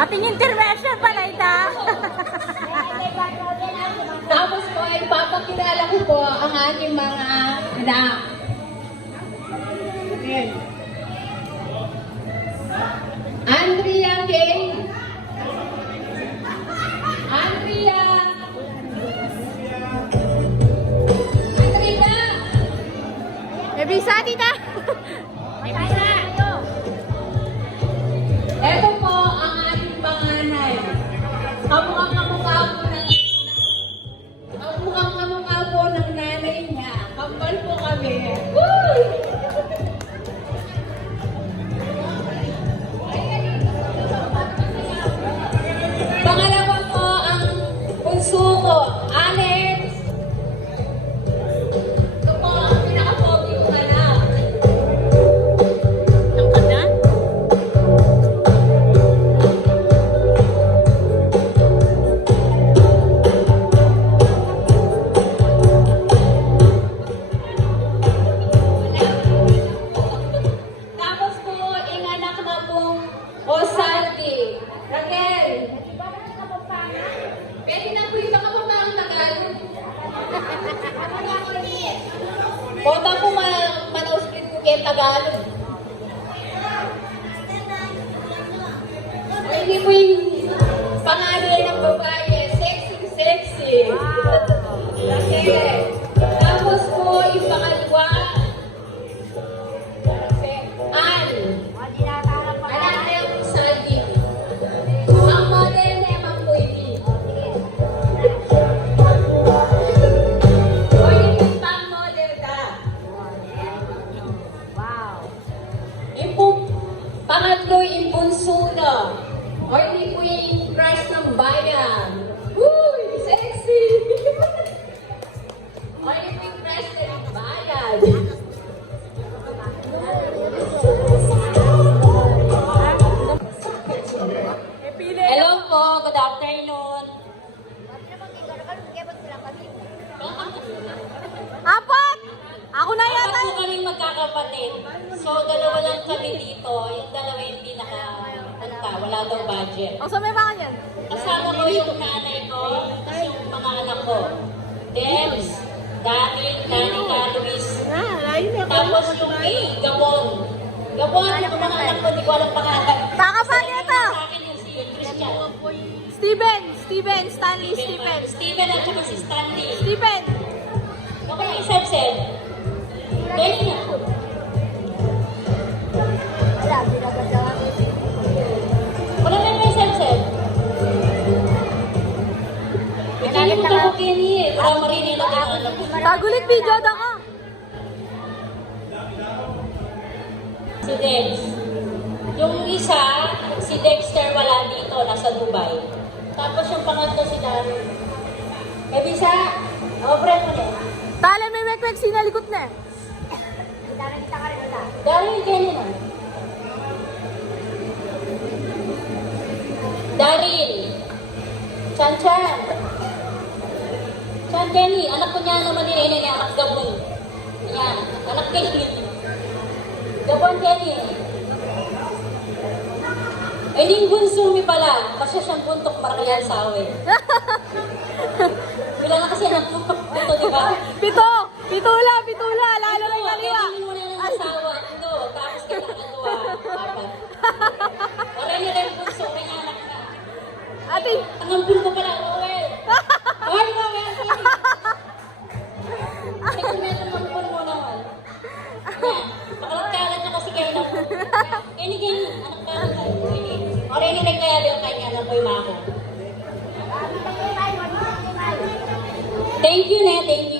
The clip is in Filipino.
Ating intervention pala ita. Tapos po ay papakilala ko po ang aking mga anak. Okay. Andrea Kay. Andrea. Andrea. May bisa, tita. May bisa. Ito po ang ating panganay. Kamukha po ng nanay niya. Kambal po kami. Woo! Pangalawa po ang bunso ko, Alex. Ito po ang pinaka-pogi kong anak. Ang kanda? Tapos po, inganak na pong Osaldi. Raquel. Pwede na po yung nakapapang Tagalog. Kota po manauslit ko kay Tagalog. Ay, hindi po yung pangalan ng babae. Sexy. Raquel. Tapos po, yung pangalawa. Ann. Anak na yung Saldi. Ang model na yung mga pwede. O yung pang model ka. Wow. Yung po, pangatlo yung bunso na. O hindi po yung crush ng bayan. Uy, sexy! O hindi po yung crush ng bayan. Hello po, good afternoon. Apat! Ako na Apat yata. po kaming magkakapatid. So, dalawa lang kami dito. Yung dalawa yung pinaka-punta. Wala daw budget. O, sa may mga yan. Kasama ko yung nanay ko, tapos yung mga anak ko. Debs, David, Danica, Luis. Tapos yung Gabon. Gabon, yung mga anak ko, di ko alam pangalan. Baka pa nito. Sa akin yung si Christian. Steven, Stanley, Steven. Steven at saka si Stanley. Steven. Ako yung Isabel. Ganyan niya. Wala na yung Isabel. Ito yung mga kini eh. Para marinig lang ang alam ko. Tagulit video daw ko. Si Dex. Yung isa, si Dexter wala dito, nasa Dubai. Tapos yung pangatlo si Dari. Eh, bisa, obre mo na. Tala may mekwek sinalikot na eh. Dari, ganyan na. Daryl. Chan. Chan Kenny, anak ko niya naman ni Nene, anak Gabon. Yan, anak Kenny. Gabon Kenny. Eh, yung bunso mi pala, kasi siyang buntok marakayan sa awe. Bilang na kasi anak mo, ito, di ba? Pitula, lalo na yung kaliwa. Kaya mo na ng asawa, ito, tapos kita katuwa, apat. Wala niya na yung bunso, may anak na. Ate, Tangampul ko pala, Rowel. Hoy, Rowel, Kenny. Ay, kung may tangampul mo naman. Yan, makalat-kalat na kasi kayo na. Kenny, anak ka na tayo. Oray ni nagkaya yung kanya na boy mako. Thank you.